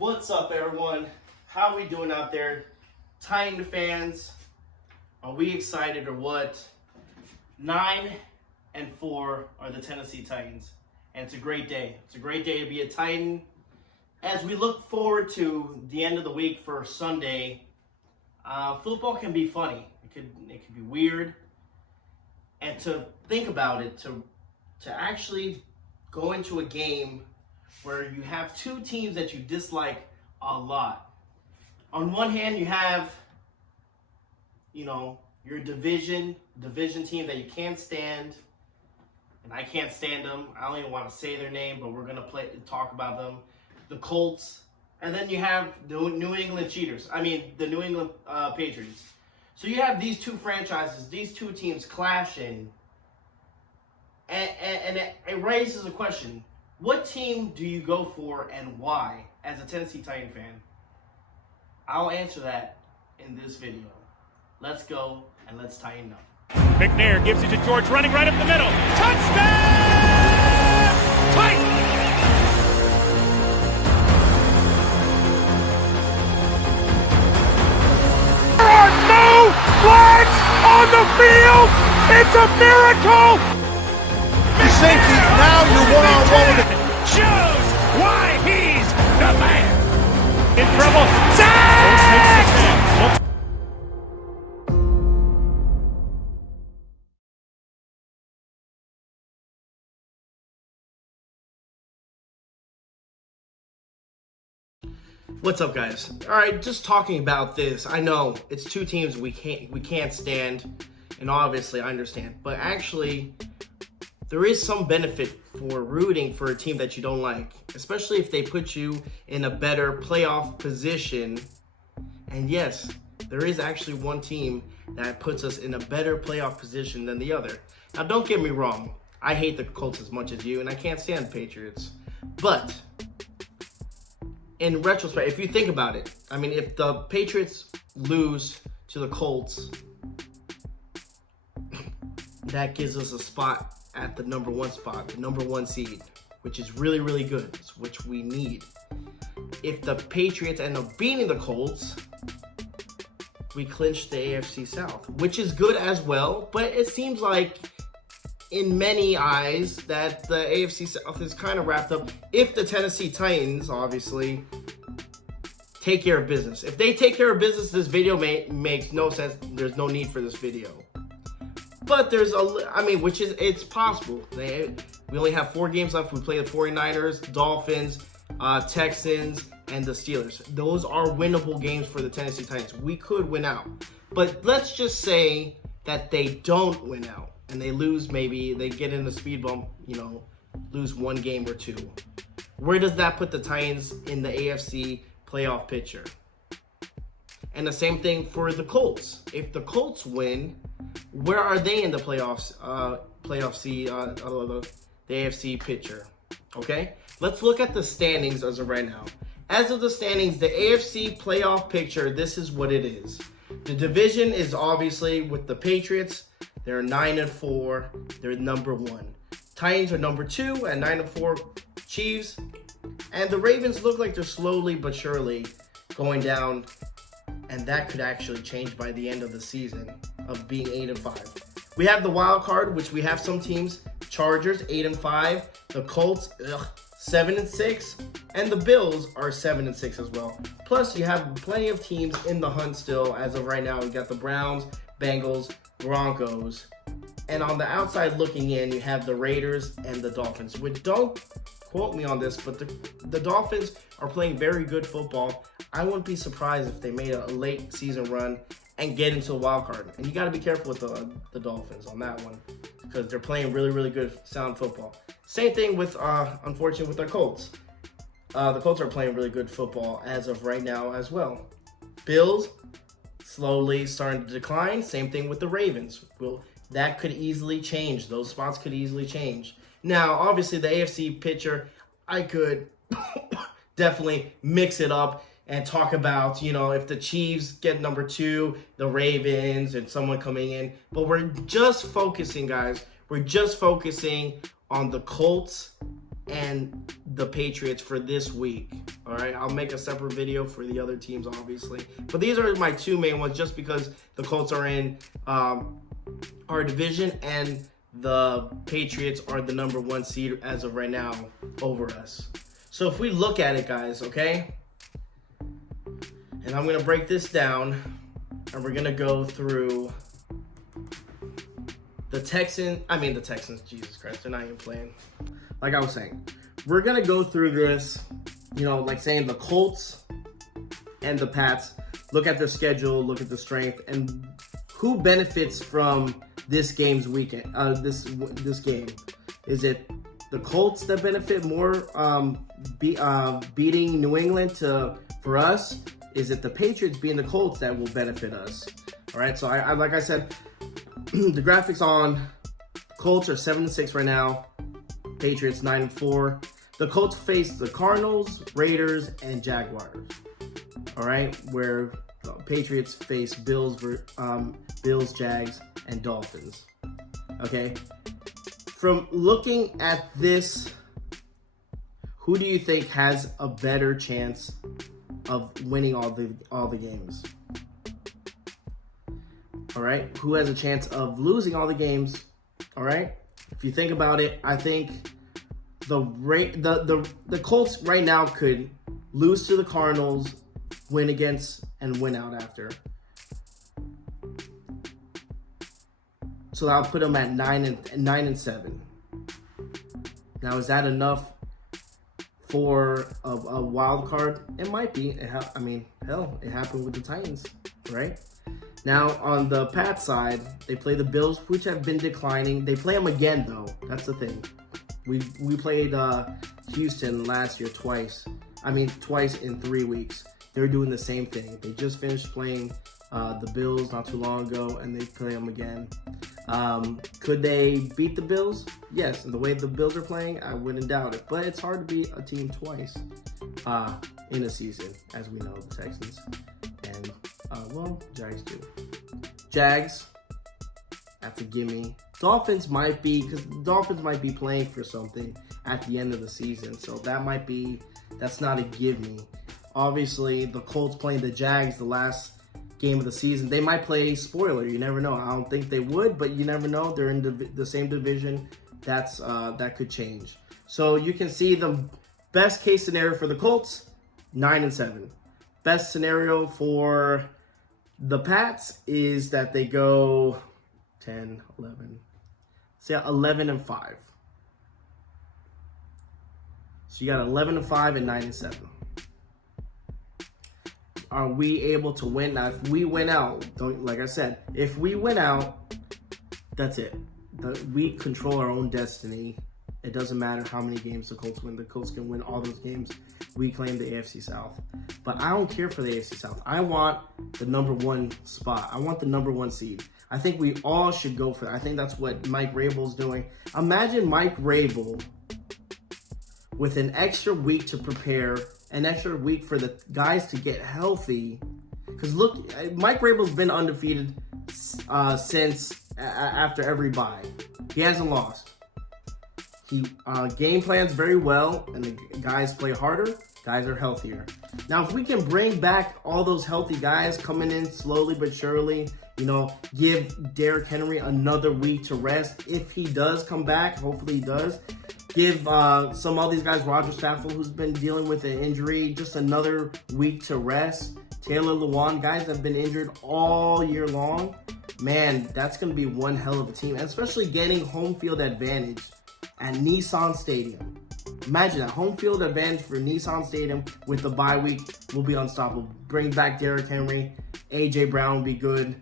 What's up, everyone? How are we doing out there? Titan fans, are we excited or what? 9-4 are the Tennessee Titans, and it's a great day. It's a great day to be a Titan. As we look forward to the end of the week for Sunday, football can be funny. It could be weird, and to think about it, to actually go into a game where you have two teams that you dislike a lot. On one hand, you have, your division team that you can't stand, and I can't stand them. I don't even want to say their name, but we're gonna talk about them. The Colts, and then you have the New England Patriots. So you have these two franchises, these two teams clashing, and it raises a question. What team do you go for and why as a Tennessee Titan fan? I'll answer that in this video. Let's go and let's tighten up. McNair gives it to George, running right up the middle. Touchdown! Titans! There are no flags on the field! It's a miracle! Safety, now you're one-on-one with it. Shows why he's the man. In trouble. Sack! What's up, guys? All right, just talking about this. I know it's two teams we can't stand, and obviously I understand, but actually there is some benefit for rooting for a team that you don't like, especially if they put you in a better playoff position. And yes, there is actually one team that puts us in a better playoff position than the other. Now, don't get me wrong. I hate the Colts as much as you, and I can't stand the Patriots. But in retrospect, if you think about it, I mean, if the Patriots lose to the Colts, that gives us a spot at the number one spot, the number one seed, which is really, really good, which we need. If the Patriots end up beating the Colts, we clinch the AFC South, which is good as well, but it seems like in many eyes that the AFC South is kind of wrapped up if the Tennessee Titans, obviously, take care of business. If they take care of business, this video makes no sense. There's no need for this video. But it's possible. We only have 4 games left. We play the 49ers, Dolphins, Texans, and the Steelers. Those are winnable games for the Tennessee Titans. We could win out. But let's just say that they don't win out and they lose. Maybe they get in the speed bump, lose one game or two. Where does that put the Titans in the AFC playoff picture? And the same thing for the Colts. If the Colts win, where are they in the playoffs? The AFC picture. Okay, let's look at the standings as of right now. As of the standings, the AFC playoff picture, this is what it is. The division is obviously with the Patriots. They're 9-4. They're number 1. Titans are number 2 at 9-4. Chiefs and the Ravens look like they're slowly but surely going down, and that could actually change by the end of the season of being 8-5. We have the wild card, which we have some teams. Chargers 8-5. The Colts 7-6, and the Bills are 7-6 as well. Plus, you have plenty of teams in the hunt still. As of right now, you got the Browns, Bengals, Broncos, and on the outside looking in, you have the Raiders and the Dolphins. Which, don't quote me on this, but the Dolphins are playing very good football. I wouldn't be surprised if they made a late season run and get into a wild card. And you got to be careful with the Dolphins on that one, because they're playing really, really good, sound football. Same thing with, unfortunately, with the Colts. The Colts are playing really good football as of right now as well. Bills slowly starting to decline. Same thing with the Ravens. That could easily change. Those spots could easily change. Now, obviously, the AFC picture, I could definitely mix it up and talk about, if the Chiefs get number 2, the Ravens, and someone coming in. But we're just focusing, guys. We're just focusing on the Colts and the Patriots for this week. All right, I'll make a separate video for the other teams, obviously. But these are my two main ones just because the Colts are in our division and the Patriots are the number 1 seed as of right now over us. So if we look at it, guys, okay? And I'm going to break this down and we're going to go through the Texans, Jesus Christ, they're not even playing. Like I was saying, we're going to go through this, like saying the Colts and the Pats, look at their schedule, look at the strength, and who benefits from this game's weekend, this game. Is it the Colts that benefit more beating New England for us? Is it the Patriots being the Colts that will benefit us? All right, so I like I said, the graphics on Colts are 7-6 right now. Patriots 9-4. The Colts face the Cardinals, Raiders, and Jaguars. All right, where the Patriots face Bills, Jags, and Dolphins. Okay. From looking at this, who do you think has a better chance of winning all the games? All right, who has a chance of losing all the games? All right, if you think about it, I think the Colts right now could lose to the Cardinals, win against, and win out after. So that'll put them at 9-7. Now, is that enough for a wild card? It might be. Hell, it happened with the Titans, right? Now, on the Pats side, they play the Bills, which have been declining. They play them again, though. That's the thing. We played Houston last year twice. Twice in 3 weeks. They're doing the same thing. They just finished playing the Bills not too long ago, and they play them again. Could they beat the Bills? Yes. And the way the Bills are playing, I wouldn't doubt it. But it's hard to beat a team twice in a season, as we know, the Texans. And, Jags too. Jags, that's a gimme. Dolphins might be playing for something at the end of the season. So that's not a gimme. Obviously, the Colts playing the Jags the last game of the season. They might play spoiler. You never know. I don't think they would, but you never know. They're in the same division. That could change. So you can see the best case scenario for the Colts, 9-7. Best scenario for the Pats is that they go 10, 11, say 11-5. So you got 11-5 and 9-7. Are we able to win? Now, if we win out, like I said, if we win out, that's it. We control our own destiny. It doesn't matter how many games the Colts win. The Colts can win all those games. We claim the AFC South. But I don't care for the AFC South. I want the number 1 spot. I want the number 1 seed. I think we all should go for that. I think that's what Mike Rabel's doing. Imagine Mike Rabel with an extra week to prepare, an extra week for the guys to get healthy. Because look, Mike Rabel's been undefeated since after every bye. He hasn't lost. He game plans very well, and the guys play harder. Guys are healthier. Now, if we can bring back all those healthy guys coming in slowly but surely, give Derrick Henry another week to rest. If he does come back, hopefully he does. Give all these guys, Roger Stafford, who's been dealing with an injury, just another week to rest. Taylor Lewan, guys that have been injured all year long. Man, that's going to be one hell of a team, and especially getting home field advantage at Nissan Stadium. Imagine that home field advantage for Nissan Stadium with the bye week will be unstoppable. Bring back Derrick Henry. A.J. Brown will be good.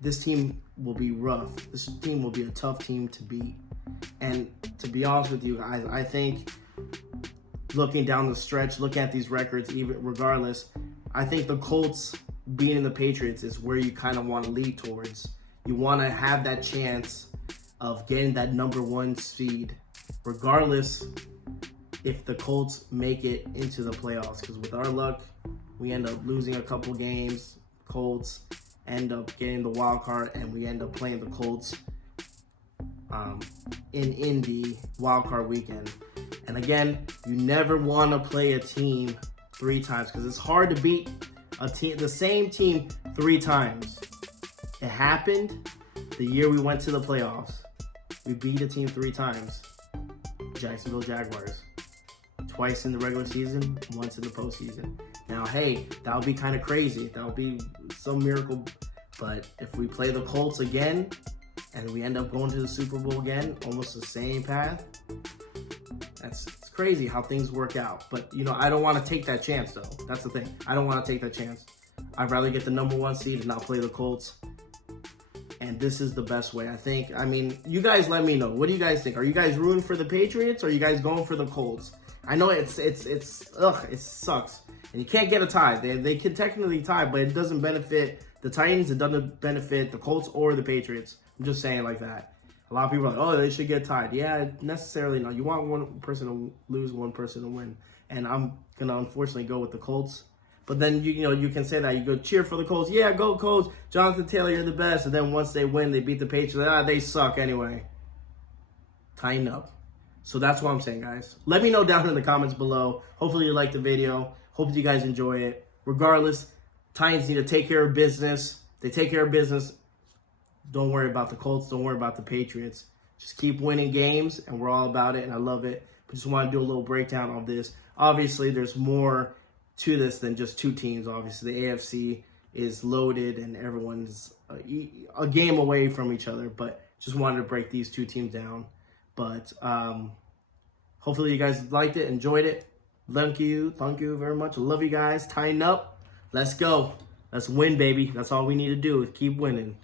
This team will be rough. This team will be a tough team to beat. And to be honest with you guys, I think looking down the stretch, looking at these records, even regardless, I think the Colts beating the Patriots is where you kind of want to lead towards. You want to have that chance of getting that number 1 seed, regardless if the Colts make it into the playoffs. Because with our luck, we end up losing a couple games. Colts end up getting the wild card, and we end up playing the Colts in Indy wild card weekend. And again, you never want to play a team 3 times because it's hard to beat the same team 3 times. It happened the year we went to the playoffs. We beat a team 3 times. Jacksonville Jaguars. Twice in the regular season, once in the postseason. Now, hey, that would be kind of crazy. That would be some miracle. But if we play the Colts again and we end up going to the Super Bowl again, almost the same path, it's crazy how things work out. But, you know, I don't want to take that chance, though. That's the thing. I don't want to take that chance. I'd rather get the number 1 seed and not play the Colts. And this is the best way, I think. I mean, you guys let me know. What do you guys think? Are you guys rooting for the Patriots or are you guys going for the Colts? I know it sucks. And you can't get a tie. They can technically tie, but it doesn't benefit the Titans. It doesn't benefit the Colts or the Patriots. I'm just saying like that. A lot of people are like, oh, they should get tied. Yeah, necessarily not. You want one person to lose, one person to win. And I'm going to unfortunately go with the Colts. But then, you know, you can say that. You go cheer for the Colts. Yeah, go Colts. Jonathan Taylor, you're the best. And then once they win, they beat the Patriots. They suck anyway. Tighten up. So that's what I'm saying, guys. Let me know down in the comments below. Hopefully you liked the video. Hope you guys enjoy it. Regardless, Titans need to take care of business. They take care of business. Don't worry about the Colts. Don't worry about the Patriots. Just keep winning games, and we're all about it, and I love it. But just want to do a little breakdown of this. Obviously, there's more to this than just 2 teams. Obviously, the AFC is loaded, and everyone's a game away from each other. But just wanted to break these 2 teams down. But hopefully you guys liked it, enjoyed it. Thank you very much. I love you guys. Tighten up. Let's go. Let's win, baby. That's all we need to do is keep winning.